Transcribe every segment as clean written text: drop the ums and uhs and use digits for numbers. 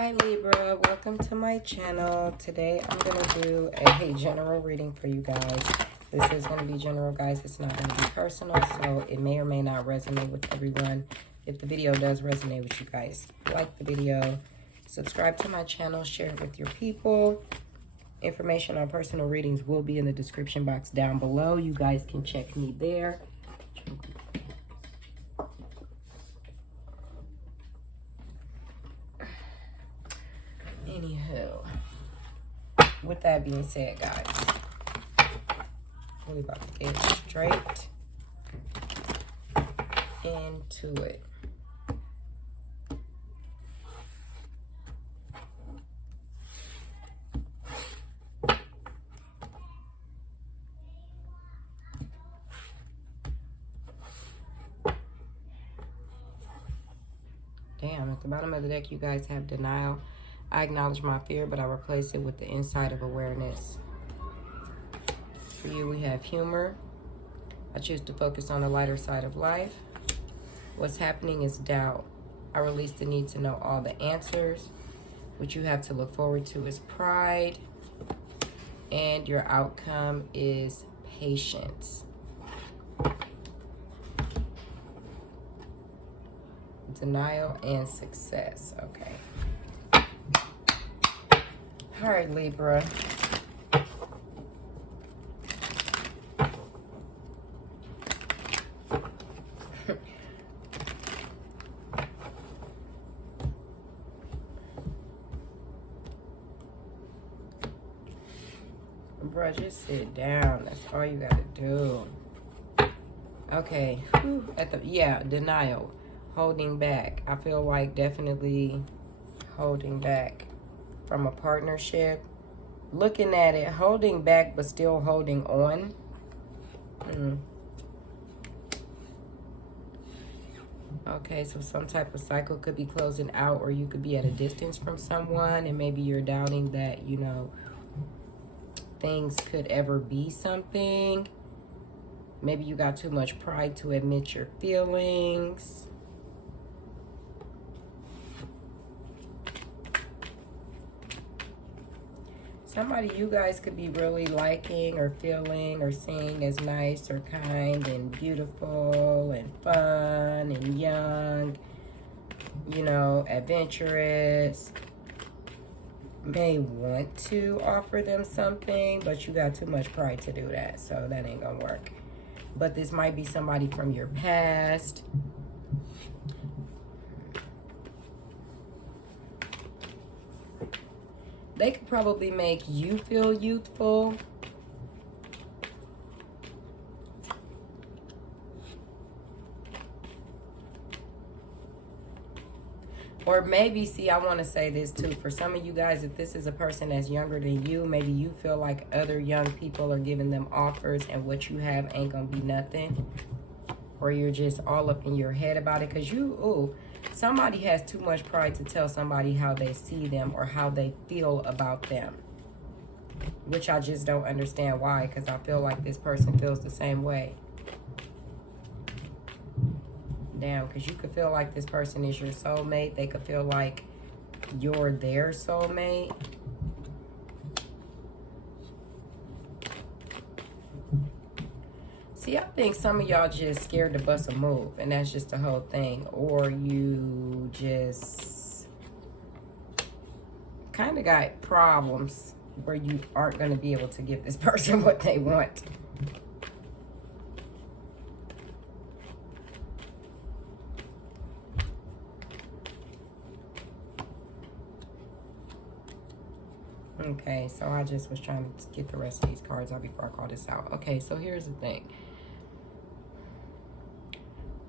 Hi Libra, welcome to my channel. Today I'm going to do a general reading for you guys. This is going to be general, guys. It's not going to be personal, so it may or may not resonate with everyone. If the video does resonate with you guys, like the video, subscribe to my channel, share it with your people. Information on personal readings will be in the description box down below. You guys can check me there. Anywho, with that being said, guys, we're about to get straight into it. Damn, at the bottom of the deck, you guys have denial. I acknowledge my fear, but I replace it with the insight of awareness. For you, we have humor. I choose to focus on the lighter side of life. What's happening is doubt. I release the need to know all the answers. What you have to look forward to is pride. And your outcome is patience. Denial and success. Okay. All right, Libra. Bruh, just sit down. That's all you gotta do. Okay. Denial. Holding back. I feel like definitely holding back from a partnership. Looking at it, holding back but still holding on. Okay, so some type of cycle could be closing out, or you could be at a distance from someone and maybe you're doubting that, you know, things could ever be something. Maybe you got too much pride to admit your feelings. Somebody you guys could be really liking or feeling or seeing as nice or kind and beautiful and fun and young, you know, adventurous. May want to offer them something, but you got too much pride to do that, so that ain't gonna work. But this might be somebody from your past. They could probably make you feel youthful. Or maybe, see, I want to say this too. For some of you guys, if this is a person that's younger than you, maybe you feel like other young people are giving them offers and what you have ain't going to be nothing. Or you're just all up in your head about it because somebody has too much pride to tell somebody how they see them or how they feel about them. Which I just don't understand why, because I feel like this person feels the same way. Damn, because you could feel like this person is your soulmate. They could feel like you're their soulmate. See, I think some of y'all just scared to bust a move, and that's just the whole thing. Or you just kind of got problems where you aren't going to be able to give this person what they want. Okay, so I just was trying to get the rest of these cards out before I call this out. Okay, so here's the thing.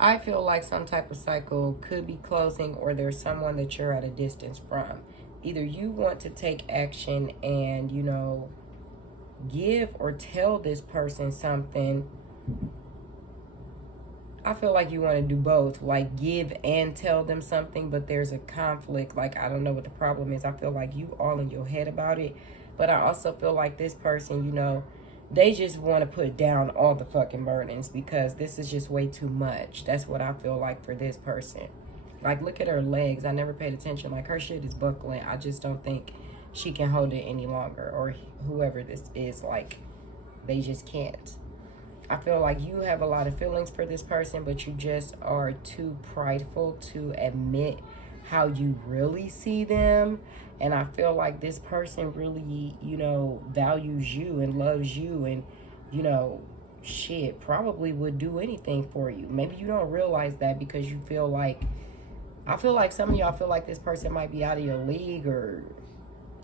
I feel like some type of cycle could be closing, or there's someone that you're at a distance from. Either you want to take action and, you know, give or tell this person something. I feel like you want to do both, like give and tell them something, but there's a conflict. Like, I don't know what the problem is. I feel like you all in your head about it, but I also feel like this person, you know, they just want to put down all the fucking burdens because this is just way too much. That's what I feel like for this person. Like, look at her legs. I never paid attention. Like, her shit is buckling. I just don't think she can hold it any longer. Or whoever this is, like, they just can't. I feel like you have a lot of feelings for this person, but you just are too prideful to admit how you really see them. And I feel like this person really, you know, values you and loves you and, you know, shit, probably would do anything for you. Maybe you don't realize that because you feel like, I feel like some of y'all feel like this person might be out of your league, or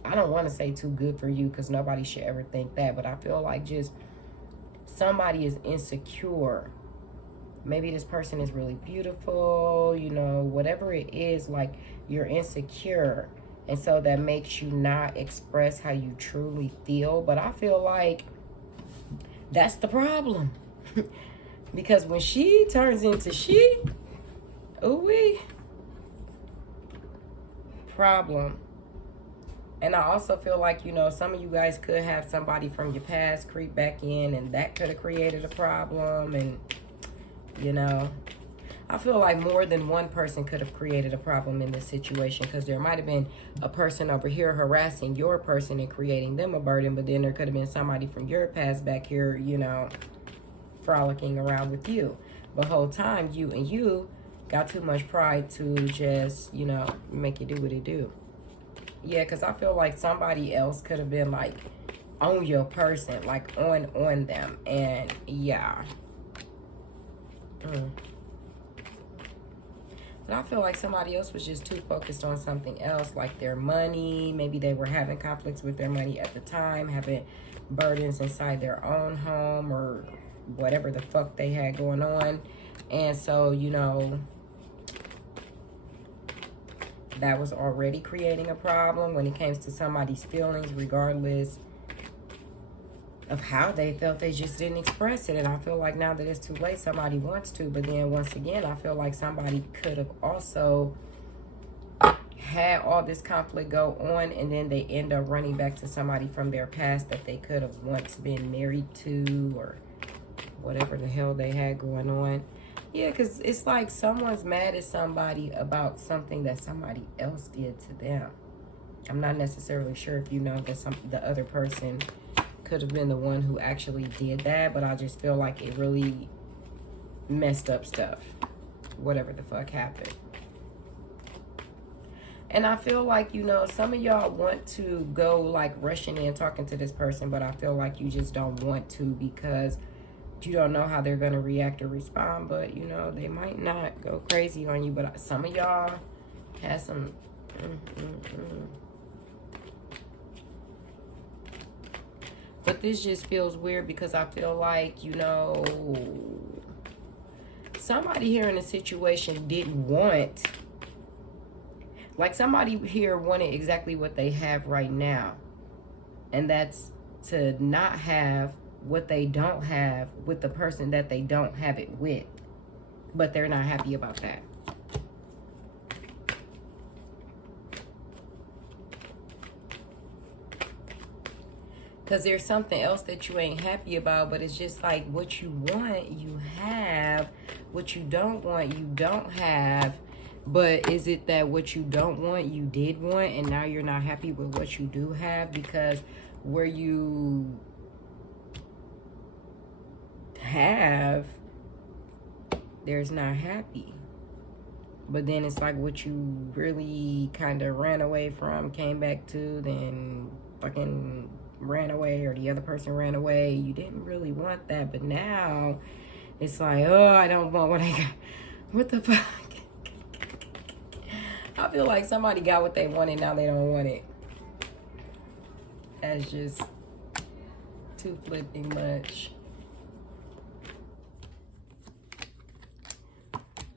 I don't want to say too good for you because nobody should ever think that, but I feel like just somebody is insecure. Maybe this person is really beautiful, you know, whatever it is, like you're insecure. And so that makes you not express how you truly feel. But I feel like that's the problem. Because when she turns into she, ooh-wee, problem. And I also feel like, you know, some of you guys could have somebody from your past creep back in, and that could have created a problem. And, you know, I feel like more than one person could have created a problem in this situation, because there might have been a person over here harassing your person and creating them a burden, but then there could have been somebody from your past back here, you know, frolicking around with you. But whole time, you got too much pride to just, you know, make it do what it do. Yeah, because I feel like somebody else could have been, like, on your person, like, on them. And, yeah. But I feel like somebody else was just too focused on something else, like their money. Maybe they were having conflicts with their money at the time, having burdens inside their own home or whatever the fuck they had going on. And so, you know, that was already creating a problem when it came to somebody's feelings, regardless of how they felt. They just didn't express it. And I feel like now that it's too late, somebody wants to. But then once again, I feel like somebody could have also had all this conflict go on, and then they end up running back to somebody from their past that they could have once been married to, or whatever the hell they had going on. Yeah, because it's like someone's mad at somebody about something that somebody else did to them. I'm not necessarily sure if you know that the other person could have been the one who actually did that, but I just feel like it really messed up stuff, whatever the fuck happened. And I feel like, you know, some of y'all want to go like rushing in talking to this person, but I feel like you just don't want to because you don't know how they're going to react or respond. But, you know, they might not go crazy on you, but some of y'all have some But this just feels weird because I feel like, you know, somebody here in a situation didn't want, like somebody here wanted exactly what they have right now. And that's to not have what they don't have with the person that they don't have it with. But they're not happy about that. Because there's something else that you ain't happy about, but it's just like what you want, you have. What you don't want, you don't have. But is it that what you don't want, you did want, and now you're not happy with what you do have? Because where you have, there's not happy. But then it's like what you really kind of ran away from, came back to, then fucking ran away, or the other person ran away. You didn't really want that, but now it's like, oh, I don't want what I got. What the fuck? I feel like somebody got what they wanted, now they don't want it. That's just too flipping much.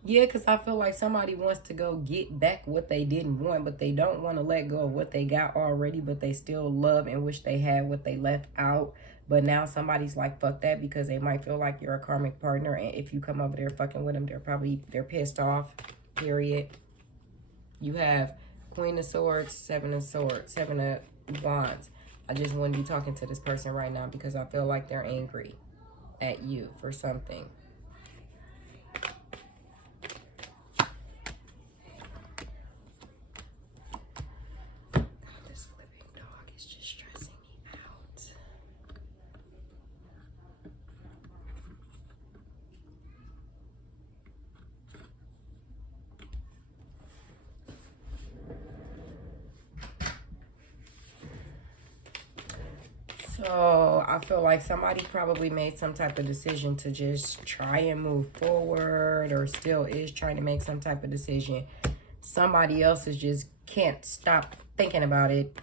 Yeah, because I feel like somebody wants to go get back what they didn't want, but they don't want to let go of what they got already, but they still love and wish they had what they left out. But now somebody's like, fuck that, because they might feel like you're a karmic partner, and if you come over there fucking with them, they're pissed off, period. You have Queen of Swords, Seven of Swords, Seven of Wands. I just wouldn't be talking to this person right now because I feel like they're angry at you for something. So I feel like somebody probably made some type of decision to just try and move forward, or still is trying to make some type of decision. Somebody else is just can't stop thinking about it.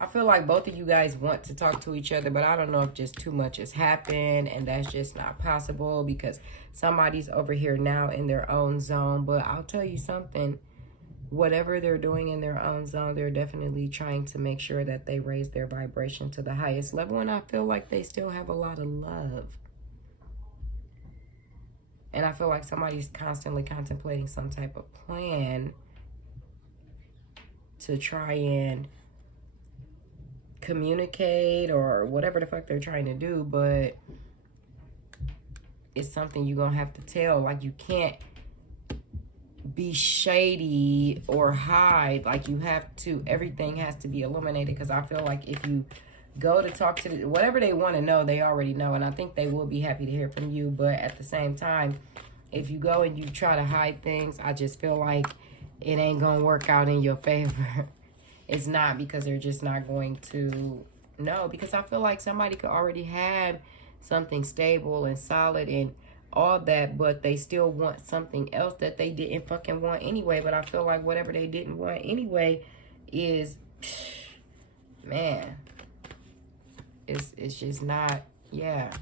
I feel like both of you guys want to talk to each other, but I don't know if just too much has happened, and that's just not possible because somebody's over here now in their own zone. But I'll tell you something, whatever they're doing in their own zone, they're definitely trying to make sure that they raise their vibration to the highest level, and I feel like they still have a lot of love. And I feel like somebody's constantly contemplating some type of plan to try and communicate or whatever the fuck they're trying to do, but it's something you're gonna have to tell. Like, you can't be shady or hide. Like, you have to, everything has to be illuminated, because I feel like if you go to talk to whatever they want to know, they already know, and I think they will be happy to hear from you. But at the same time, if you go and you try to hide things, I just feel like it ain't gonna work out in your favor. It's not, because they're just not going to know. Because I feel like somebody could already have something stable and solid and all that, but they still want something else that they didn't fucking want anyway. But I feel like whatever they didn't want anyway is, man, it's just not, yeah.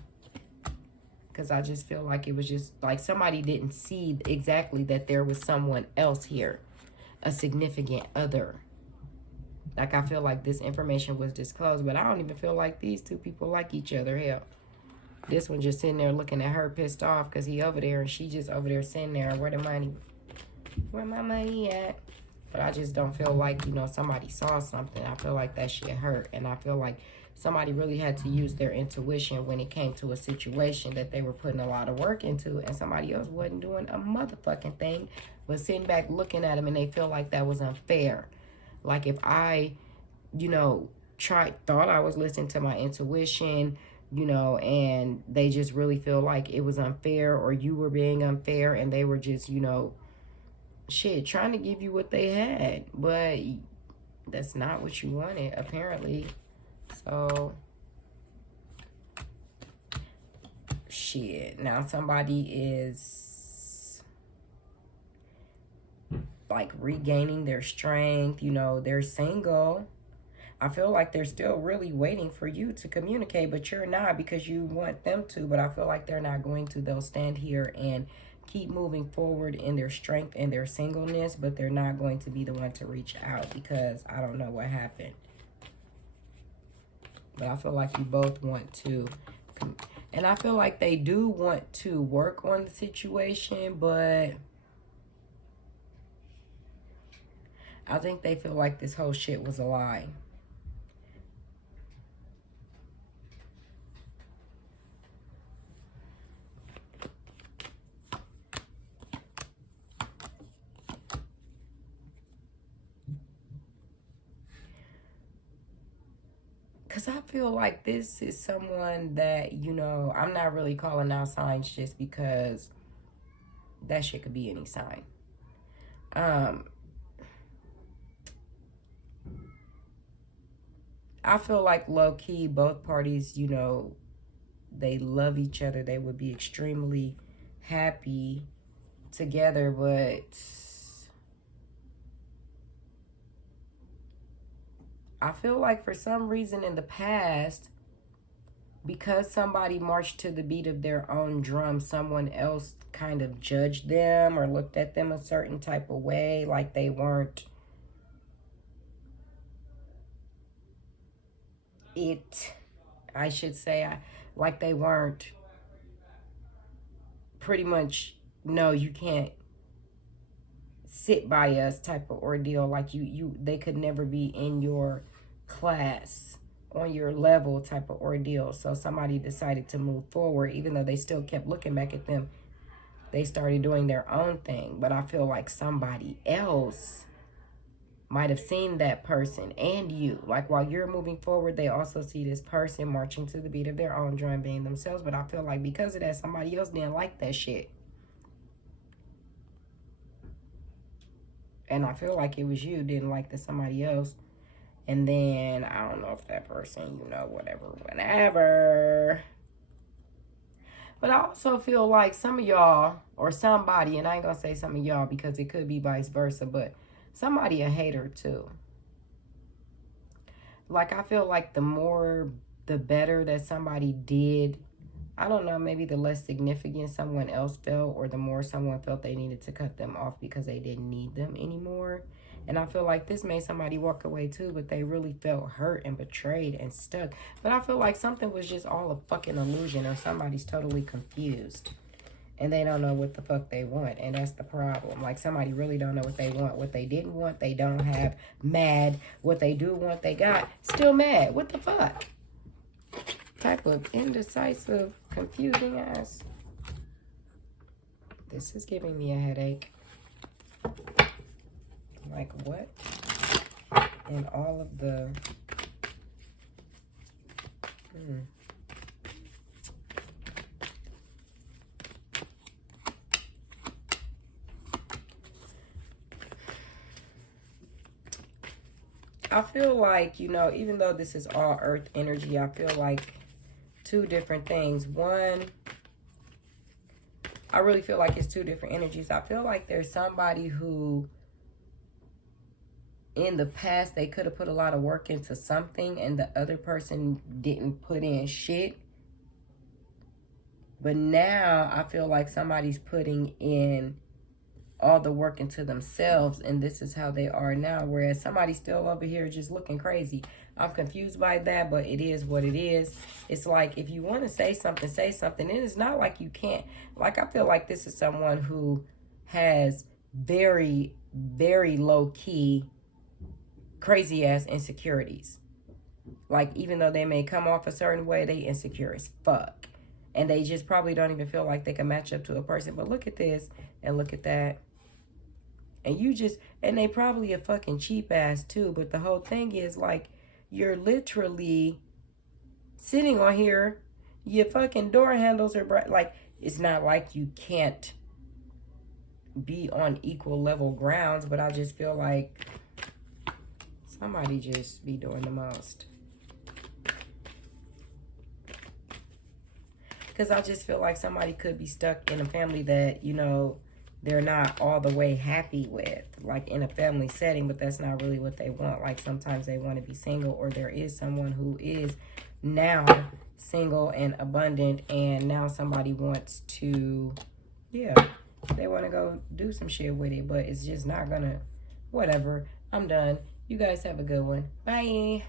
Because I just feel like it was just like somebody didn't see exactly that there was someone else here, a significant other. Like, I feel like this information was disclosed, but I don't even feel like these two people like each other. Hell, this one just sitting there looking at her pissed off because he over there, and she just over there sitting there, where the money, where my money at? But I just don't feel like, you know, somebody saw something. I feel like that shit hurt, and I feel like somebody really had to use their intuition when it came to a situation that they were putting a lot of work into, and somebody else wasn't doing a motherfucking thing, but sitting back looking at them, and they feel like that was unfair. Like, if I, you know, thought I was listening to my intuition, you know, and they just really feel like it was unfair, or you were being unfair, and they were just, you know, shit, trying to give you what they had, but that's not what you wanted, apparently. So, shit, now somebody is like regaining their strength, you know, they're single. I feel like they're still really waiting for you to communicate, but you're not, because you want them to, but I feel like they're not going to. They'll stand here and keep moving forward in their strength and their singleness, but they're not going to be the one to reach out, because I don't know what happened. But I feel like you both want to, and I feel like they do want to work on the situation, but I think they feel like this whole shit was a lie. Because I feel like this is someone that, you know, I'm not really calling out signs just because that shit could be any sign. I feel like low-key, both parties, you know, they love each other. They would be extremely happy together, but I feel like for some reason in the past, because somebody marched to the beat of their own drum, someone else kind of judged them or looked at them a certain type of way, like they weren't it, I should say, like they weren't pretty much, no, you can't sit by us type of ordeal. Like they could never be in your class, on your level type of ordeal. So somebody decided to move forward, even though they still kept looking back at them. They started doing their own thing. But I feel like somebody else might have seen that person and you. Like, while you're moving forward, they also see this person marching to the beat of their own drum, being themselves. But I feel like because of that, somebody else didn't like that shit. And I feel like it was you didn't like that somebody else And then, I don't know if that person, you know, whatever. But I also feel like some of y'all, or somebody, and I ain't gonna say some of y'all because it could be vice versa, but somebody a hater too. Like, I feel like the better that somebody did, I don't know, maybe the less significant someone else felt, or the more someone felt they needed to cut them off because they didn't need them anymore. And I feel like this made somebody walk away too, but they really felt hurt and betrayed and stuck. But I feel like something was just all a fucking illusion, or somebody's totally confused. And they don't know what the fuck they want. And that's the problem. Like, somebody really don't know what they want. What they didn't want, they don't have. Mad. What they do want, they got. Still mad. What the fuck? Type of indecisive, confusing ass. This is giving me a headache. Like, what? And all of the... I feel like, you know, even though this is all earth energy, I feel like two different things. One, I really feel like it's two different energies. I feel like there's somebody who, in the past, they could have put a lot of work into something and the other person didn't put in shit. But now I feel like somebody's putting in all the work into themselves, and this is how they are now, whereas somebody's still over here just looking crazy. I'm confused by that, but it is what it is. It's like, if you want to say something, say something. And it's not like you can't. Like, I feel like this is someone who has very, very low-key, crazy-ass insecurities. Like, even though they may come off a certain way, they insecure as fuck. And they just probably don't even feel like they can match up to a person. But look at this and look at that. And you just, and they probably a fucking cheap ass too. But the whole thing is, like, you're literally sitting on here. Your fucking door handles are bright. Like, it's not like you can't be on equal level grounds. But I just feel like somebody just be doing the most. Because I just feel like somebody could be stuck in a family that, you know, they're not all the way happy with, like in a family setting, but that's not really what they want. Like, sometimes they want to be single, or there is someone who is now single and abundant, and now somebody wants to, yeah, they want to go do some shit with it, but it's just not gonna, whatever. I'm done. You guys have a good one. Bye.